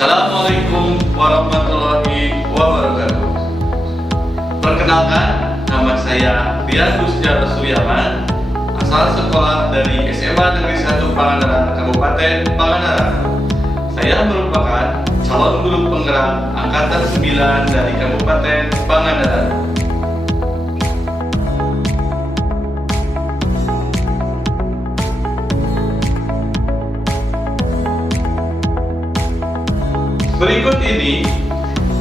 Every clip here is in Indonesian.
Assalamualaikum warahmatullahi wabarakatuh. Perkenalkan, nama saya Rian Gusjar Suryaman, asal sekolah dari SMA Negeri 1 Pangandaran, Kabupaten Pangandaran. Saya merupakan calon guru penggerak Angkatan 9 dari Kabupaten Pangandaran. Berikut ini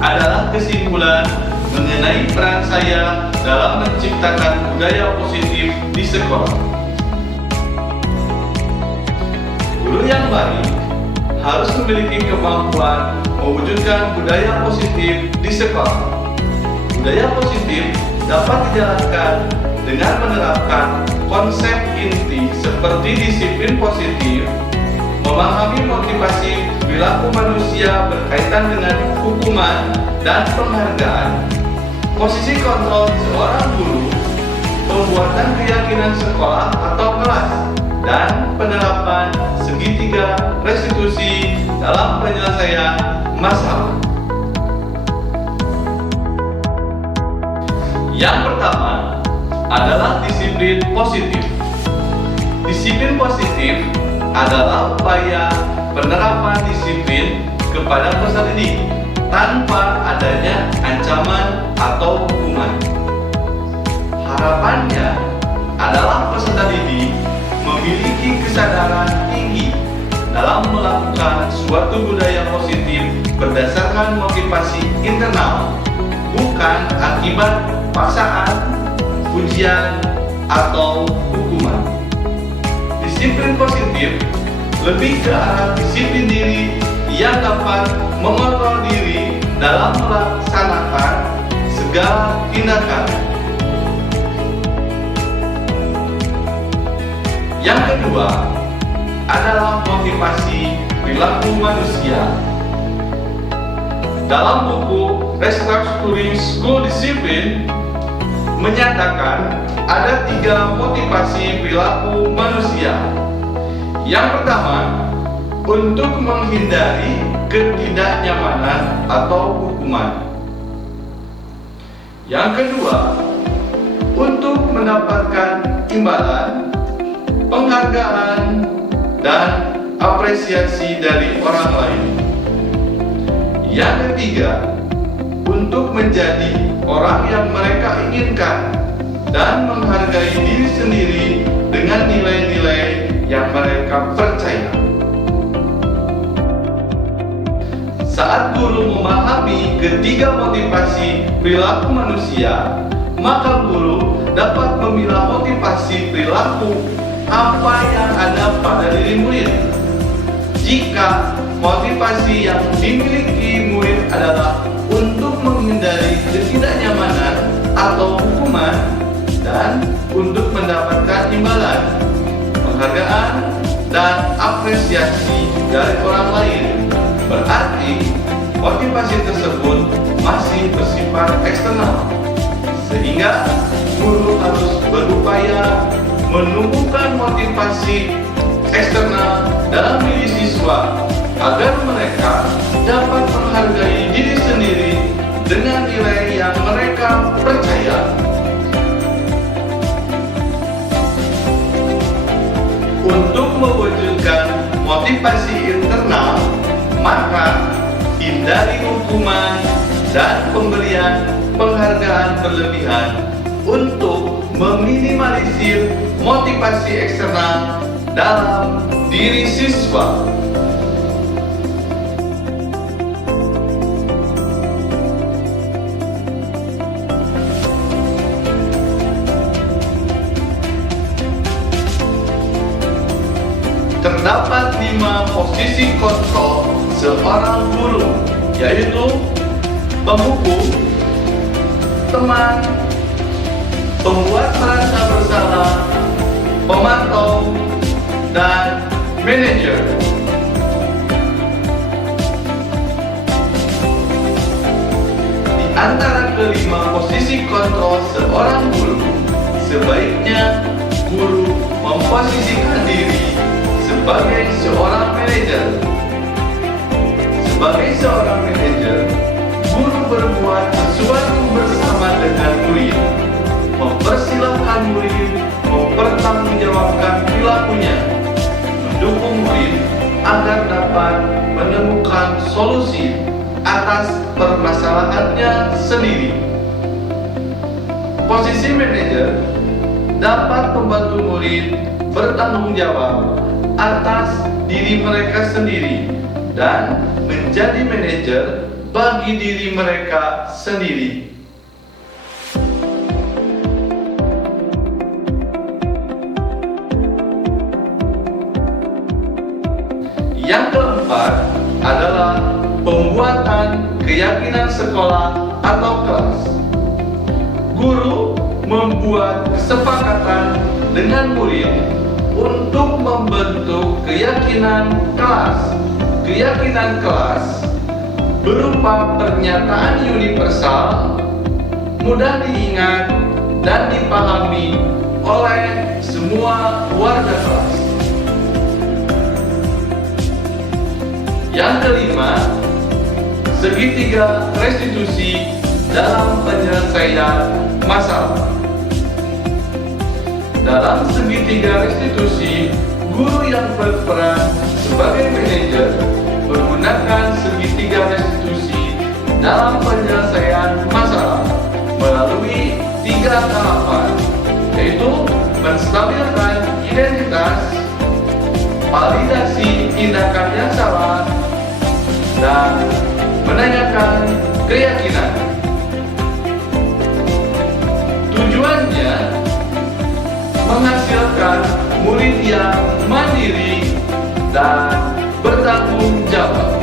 adalah kesimpulan mengenai peran saya dalam menciptakan budaya positif di sekolah. Guru yang baik harus memiliki kemampuan mewujudkan budaya positif di sekolah. Budaya positif dapat dijalankan dengan menerapkan konsep inti seperti disiplin positif, memahami motivasi perilaku manusia berkaitan dengan hukuman dan penghargaan, posisi kontrol seorang guru, pembuatan keyakinan sekolah atau kelas, dan penerapan segitiga restitusi dalam penyelesaian masalah. Yang pertama adalah disiplin positif. Disiplin positif adalah upaya penerapan disiplin kepada peserta didik tanpa adanya ancaman atau hukuman. Harapannya adalah peserta didik memiliki kesadaran tinggi dalam melakukan suatu budaya positif berdasarkan motivasi internal, bukan akibat paksaan, ujian, atau hukuman. Disiplin positif lebih ke arah disiplin diri yang dapat mengontrol diri dalam melaksanakan segala tindakan. Yang kedua adalah motivasi perilaku manusia. Dalam buku Restructuring School Discipline menyatakan ada 3 motivasi perilaku manusia. Yang pertama, untuk menghindari ketidaknyamanan atau hukuman. Yang kedua, untuk mendapatkan imbalan, penghargaan, dan apresiasi dari orang lain. Yang ketiga, untuk menjadi orang yang mereka inginkan dan menghargai diri sendiri dengan nilai-nilai yang mereka percaya. Saat guru memahami ketiga motivasi perilaku manusia, maka guru dapat memilah motivasi perilaku apa yang ada pada diri murid. Jika motivasi yang dimiliki murid adalah untuk menghindari ketidaknyamanan atau hukuman dan untuk mendapatkan imbalan, penghargaan, dan apresiasi dari orang lain, berarti motivasi tersebut masih bersifat eksternal, sehingga guru harus berupaya menumbuhkan motivasi eksternal dalam diri siswa agar mereka dapat menghargai diri sendiri dengan nilai yang mereka percaya. Untuk mewujudkan motivasi internal, maka hindari hukuman dan pemberian penghargaan berlebihan untuk meminimalisir motivasi eksternal dalam diri siswa. Terdapat 5 posisi kontrol seorang guru, yaitu penghukum, teman, pembuat merasa bersalah, pemantau, dan manajer. Di antara kelima posisi kontrol seorang guru, sebaiknya guru memposisikan diri sebagai seorang manajer. Sebagai menemukan solusi atas permasalahannya sendiri. Posisi manajer dapat membantu murid bertanggung jawab atas diri mereka sendiri dan menjadi manajer bagi diri mereka sendiri. Yang keempat adalah pembuatan keyakinan sekolah atau kelas. Guru membuat kesepakatan dengan murid untuk membentuk keyakinan kelas. Keyakinan kelas berupa pernyataan universal, mudah diingat dan dipahami oleh semua warga kelas. Yang kelima, segitiga restitusi dalam penyelesaian masalah. Dalam segitiga restitusi, guru yang berperan sebagai manajer menggunakan segitiga restitusi dalam penyelesaian masalah melalui 3 tahapan, yaitu menstabilkan identitas, validasi tindakan yang salah, dan menanyakan keyakinan. Tujuannya menghasilkan murid yang mandiri dan bertanggung jawab.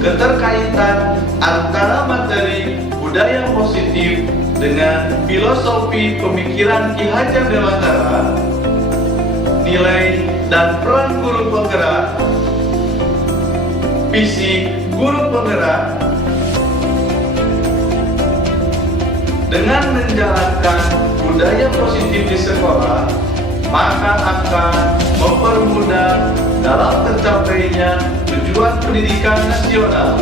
Keterkaitan antara materi budaya positif dengan filosofi pemikiran Ki Hajar Dewantara, nilai dan peran guru penggerak, visi guru penggerak. Dengan menjalankan budaya positif di sekolah, maka akan mempermudah dalam tercapainya tujuan pendidikan nasional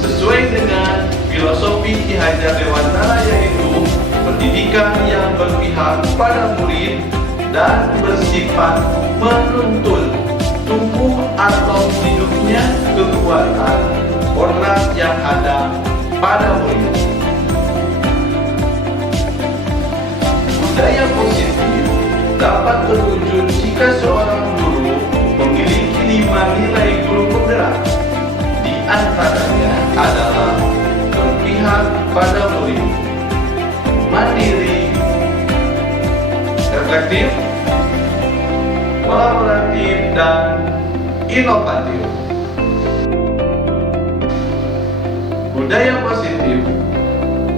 sesuai dengan filosofi Ki Hajar Dewantara, yaitu pendidikan yang berpihak pada murid dan bersifat menuntun tumbuh atau hidupnya kekuatan kodrat yang ada pada murid. Budaya positif dapat terwujud jika seorang guru memiliki 5 nilai guru penggerak. Di antaranya adalah berpihak pada murid, mandiri, reflektif, kolaboratif, dan inovatif. Budaya positif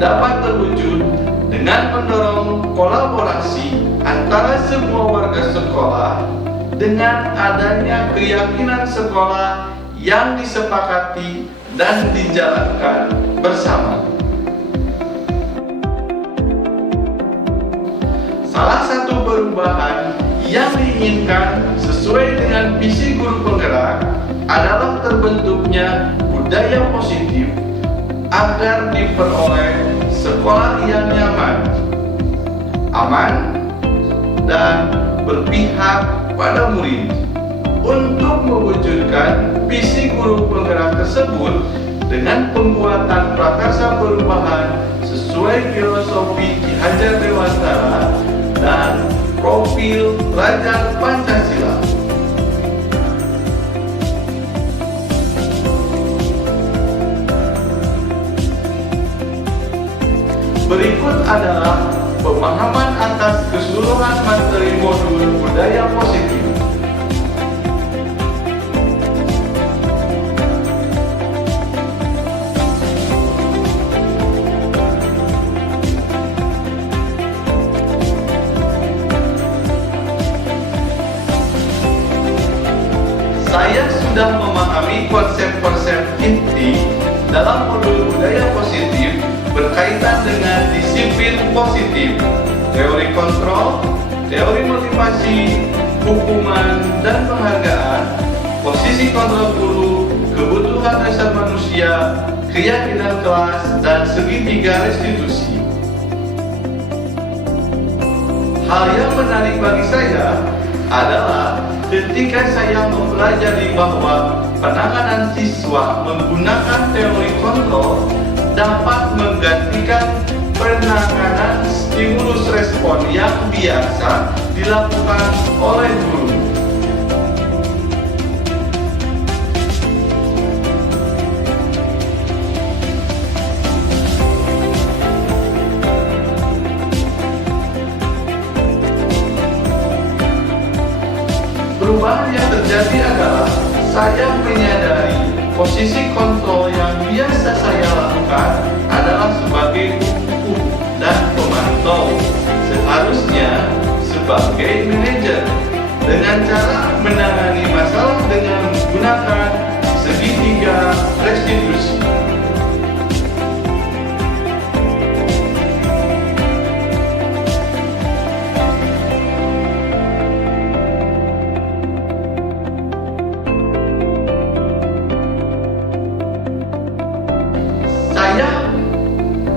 dapat terwujud dengan mendorong kolaborasi antara semua warga sekolah dengan adanya keyakinan sekolah yang disepakati dan dijalankan bersama. Salah satu perubahan yang diinginkan sesuai dengan visi guru penggerak adalah terbentuknya budaya positif agar diperoleh sekolah yang nyaman, aman, dan berpihak pada murid. Untuk mewujudkan visi guru penggerak tersebut dengan pembuatan prakarsa perubahan sesuai filosofi Ki Hajar Dewantara dan profil pelajar Pancasila. Berikut adalah pemahaman atas keseluruhan materi modul budaya positif. Saya sudah memahami konsep-konsep inti dalam modul budaya positif berkaitan dengan disiplin positif, teori kontrol, teori motivasi, hukuman dan penghargaan, posisi kontrol guru, kebutuhan dasar manusia, keyakinan kelas, dan segitiga restitusi. Hal yang menarik bagi saya adalah ketika saya mempelajari bahwa penanganan siswa menggunakan teori kontrol dapat menggantikan penanganan stimulus respon yang biasa dilakukan oleh guru. Perubahan yang terjadi adalah saya menyadari posisi kontrol yang biasa saya lakukan adalah sebagai penghukum dan pemantau, seharusnya sebagai manajer, dengan cara menangani masalah dengan menggunakan segitiga restitusi. Saya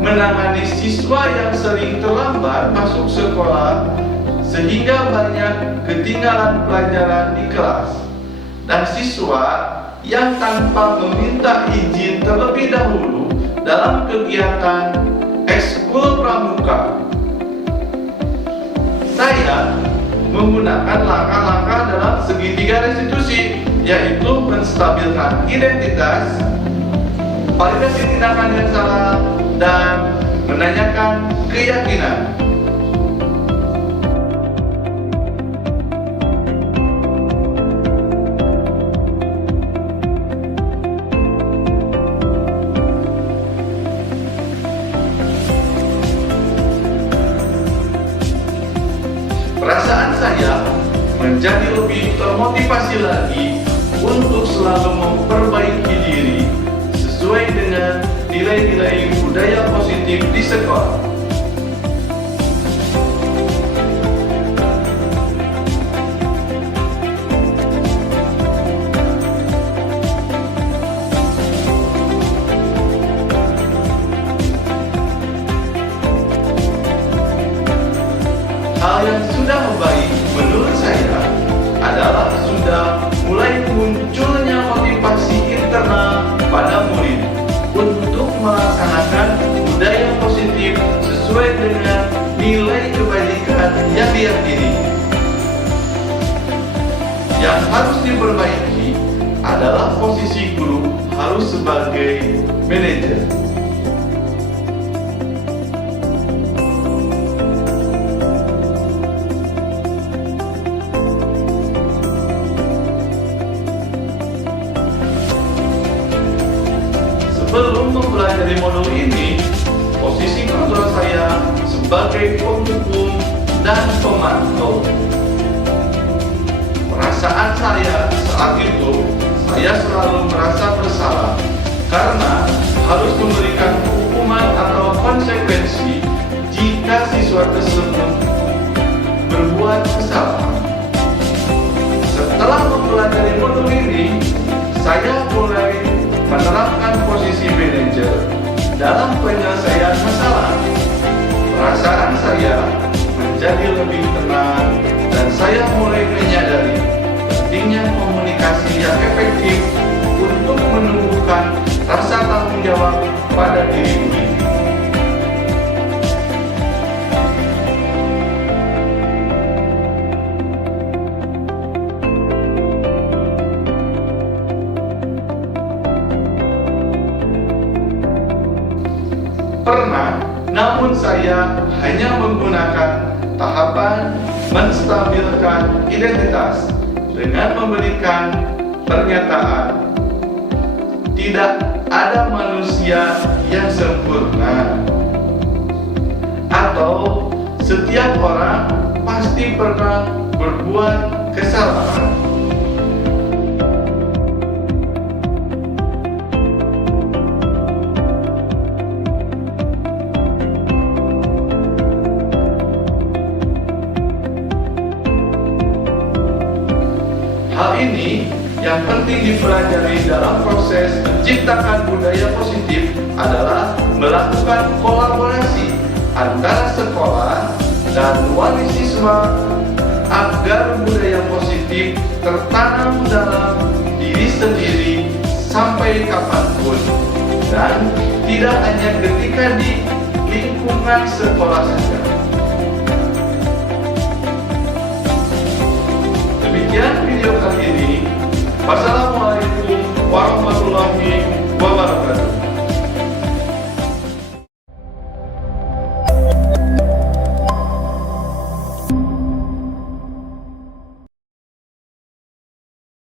menangani siswa yang sering terlambat masuk sekolah sehingga banyak ketinggalan pelajaran di kelas, dan siswa yang tanpa meminta izin terlebih dahulu dalam kegiatan ekskul pramuka. Saya menggunakan langkah-langkah dalam segitiga restitusi, yaitu menstabilkan identitas, validasi tindakan yang salah, dan menanyakan keyakinan. Perasaan saya menjadi lebih termotivasi lagi untuk selalu memperbaiki diri sesuai dengan nilai-nilai budaya positif di sekolah. Hal yang sudah baik menurut saya adalah sudah mulai munculnya motivasi internal pada murid untuk melaksanakan budaya positif sesuai dengan nilai kebajikan yang diyakini. Yang harus diperbaiki adalah posisi guru harus sebagai manajer. Sebelum mempelajari modul ini, posisi kontrol saya sebagai penghukum dan pemantau. Perasaan saya saat itu, saya selalu merasa bersalah karena harus memberikan hukuman atau konsekuensi jika siswa tersebut berbuat kesalahan. Setelah mempelajari modul ini, saya mulai menerapkan posisi manajer dalam penyelesaian masalah. Perasaan saya menjadi lebih tenang dan saya mulai menyadari pentingnya komunikasi yang efektif untuk menumbuhkan rasa tanggung jawab pada diri murid. Pernah, namun saya hanya menggunakan tahapan menstabilkan identitas dengan memberikan pernyataan tidak ada manusia yang sempurna, atau setiap orang pasti pernah berbuat kesalahan. Hal ini yang penting dipelajari dalam proses menciptakan budaya positif adalah melakukan kolaborasi antara sekolah dan wali siswa agar budaya positif tertanam dalam diri sendiri sampai kapanpun, dan tidak hanya ketika di lingkungan sekolah saja. Demikian video kali ini. Wassalamualaikum warahmatullahi wabarakatuh.